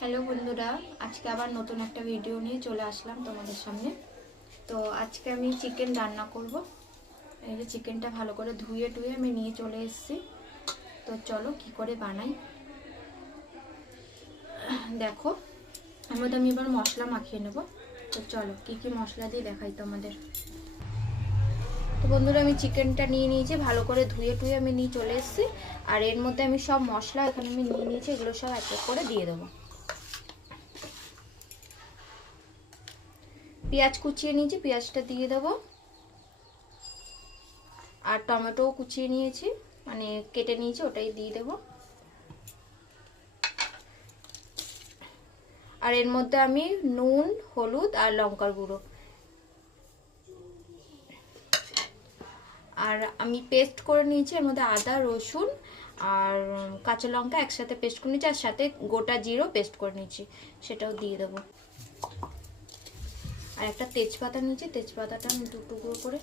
Hello বন্ধুরা, আজকে আবার নতুন একটা ভিডিও নিয়ে চলে আসলাম তোমাদের সামনে। তো আজকে আমি চিকেন রান্না করব। এই যে চিকেনটা ভালো করে ধুয়ে আমি নিয়ে চলে এসেছি। তো চলো কি করে বানাই দেখো। এর মধ্যে আমি এবার মশলা মাখিয়ে নেব। তো চলো কি কি মশলা দিয়ে দেখাই তোমাদের। তো বন্ধুরা, আমি চিকেনটা নিয়ে নিয়েছি, ভালো করে ধুয়ে আমি নিয়ে চলে এসেছি। আর এর মধ্যে আমি সব মশলা এখানে আমি নিয়ে নিয়েছি, এগুলো সব এক এক করে দিয়ে দেবো। পেঁয়াজ কুচিয়ে নিয়েছি, পেঁয়াজটা দিয়ে দেবো। আর টমেটো কুচিয়ে নিয়েছি, মানে কেটে নিয়েছি, ওটাই দিয়ে দেবো। আর এর মধ্যে আমি নুন, হলুদ আর লঙ্কার গুঁড়ো আর আমি পেস্ট করে নিয়েছি। এর মধ্যে আদা, রসুন আর কাঁচা লঙ্কা একসাথে পেস্ট করে নিয়েছি, আর সাথে গোটা জিরো পেস্ট করে নিয়েছি, সেটাও দিয়ে দেবো। আর একটা তেজপাতা নিয়েছি, তেজপাতাটা আমি দু টুকরো করে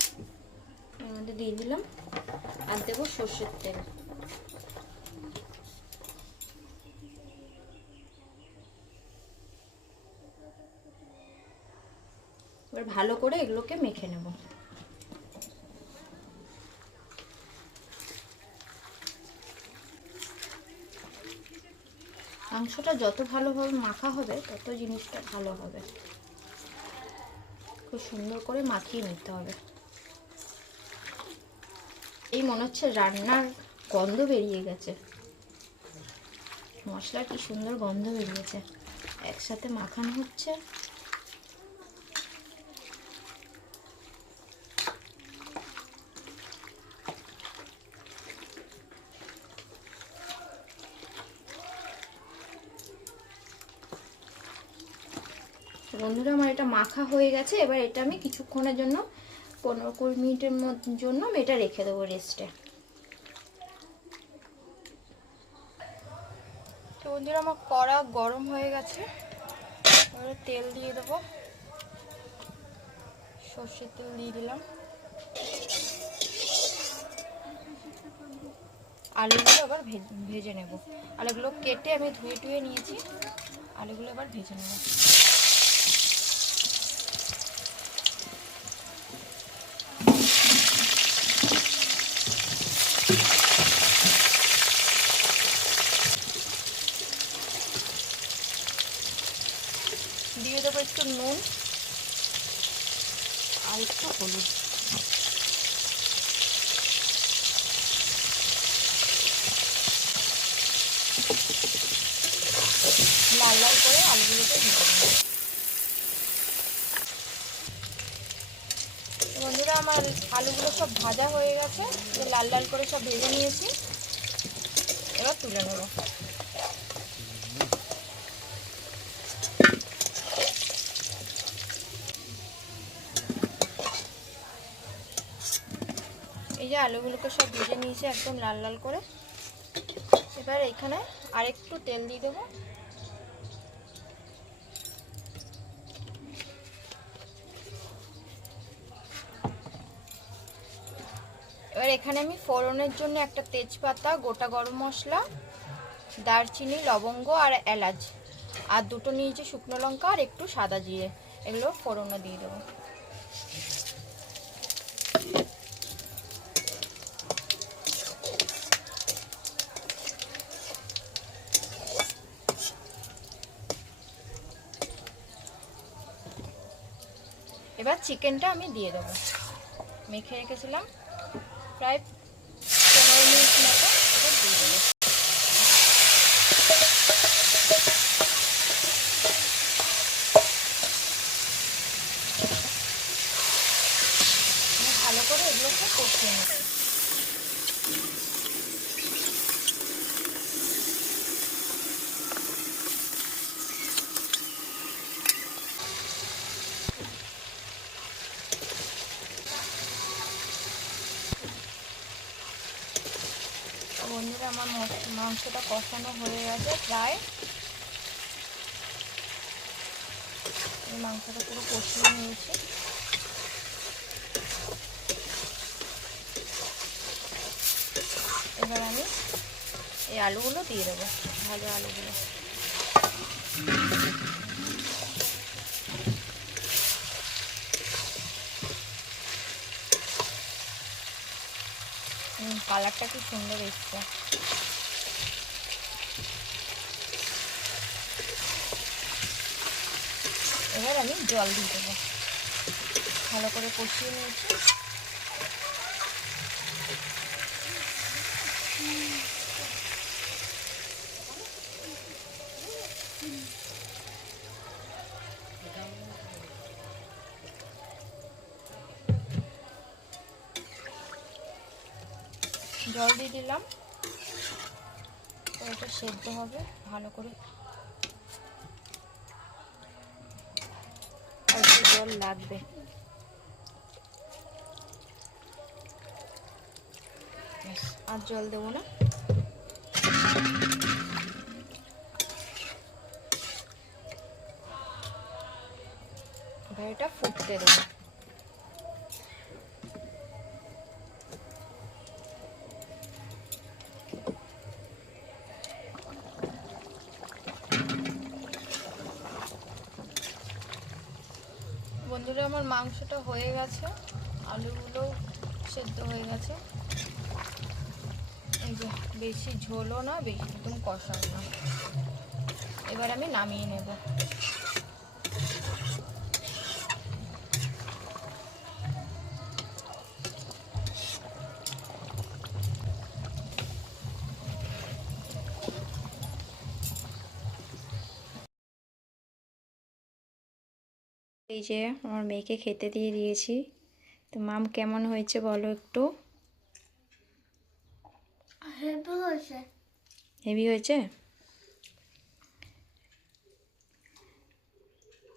এর মধ্যে দিয়ে দিলাম। আর দেবো সর্ষের তেল। এবার ভালো করে এগুলোকে মেখে নেব। মাংসটা যত ভালোভাবে মাখা হবে তত জিনিসটা ভালো হবে। খুব সুন্দর করে মাখিয়ে নিতে হবে। এই মনে হচ্ছে রান্নার গন্ধ বেরিয়ে গেছে, মশলা কি সুন্দর গন্ধ বেরিয়েছে, একসাথে মাখানো হচ্ছে। বন্ধুরা, আমার এটা মাখা হয়ে গেছে। এবার এটা আমি কিছুক্ষণের জন্য 15-20 মিনিটের জন্য আমি এটা রেখে দেবো রেস্টে। তো বন্ধুরা, আমার কড়া গরম হয়ে গেছে। এবারে তেল দিয়ে দেবো, সর্ষের তেল দিয়ে দিলাম। আলুগুলো আবার ভেজে নেব। আলুগুলো কেটে আমি ধুয়ে নিয়েছি, আলুগুলো আবার ভেজে নেব। দিয়ে দেবো একটু নুন আর একটু হলুদ। লাল লাল করে আলুগুলোকে ভেজে নেব। বন্ধুরা, আমার আলুগুলো সব ভাজা হয়ে গেছে, লাল লাল করে সব ভেজে নিয়েছি। এবার তুলে নেব। এই যে আলুগুলোকে সব ভেজে নিয়েছি একদম লাল লাল করে। এবার এখানে আরেকটু তেল দিয়ে দেবো। এবার এখানে আমি ফোড়নের জন্য একটা তেজপাতা, গোটা গরম মশলা, দারচিনি, লবঙ্গ আর এলাচ আর দুটো নিয়েছি শুকনো লঙ্কা আর একটু সাদা জিরে, এগুলো ফোড়নে দিয়ে দেবো। এবার চিকেনটা আমি দিয়ে দেবো। মেখে রেখেছিলাম প্রায় 15 মিনিট মতো, এবার দিয়ে দেবো। ভালো করে এগুলোকে কষিয়ে নেব। বন্ধুরা, আমার মাংসটা কষানো হয়ে গেছে প্রায়। এই মাংসটা পুরো কষিয়ে নিয়েছি। এবার আমি এই আলুগুলো দিয়ে দেবো, ভাজা আলুগুলো। কালারটা কি সুন্দর এসছে। এবার আমি জল দিয়ে দেবো। ভালো করে কষিয়ে নিয়েছি। জল দিয়ে দিলাম, তো এটা সেদ্ধ হবে ভালো করে। অল্প জল লাগবে। আর জল দেবো না। এবার এটা ফুটতে দেবো। বন্ধুরা আমার মাংসটা হয়ে গেছে, আলুগুলো সেদ্ধ হয়ে গেছে। এই যে বেশি ঝোলও না, বেশি একদম কষাও না। এবার আমি নামিয়ে নেব। এই যে আমার মেয়েকে খেতে দিয়ে দিয়েছি। তো মাম কেমন হয়েছে বলো একটু। হেভি হয়েছে। হেভি হয়েছে?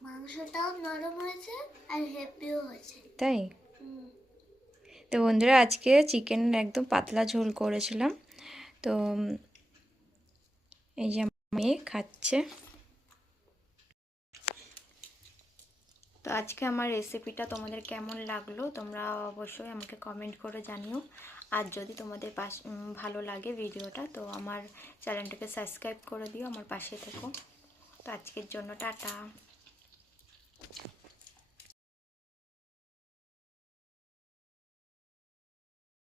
মাংসটাও নরম হয়েছে আর হেভিও হয়েছে। তাই? তো বন্ধুরা আজকে চিকেন একদম পাতলা ঝোল করেছিলাম। তো এই যে মেয়ে খাচ্ছে। তো আজকে আমার রেসিপিটা তোমাদের কেমন লাগলো তোমরা অবশ্যই আমাকে কমেন্ট করে জানিও। আর যদি তোমাদের ভালো লাগে ভিডিওটা, তো আমার চ্যানেলটাকে সাবস্ক্রাইব করে দিও, আমার পাশে থেকো। তো আজকের জন্য টাটা।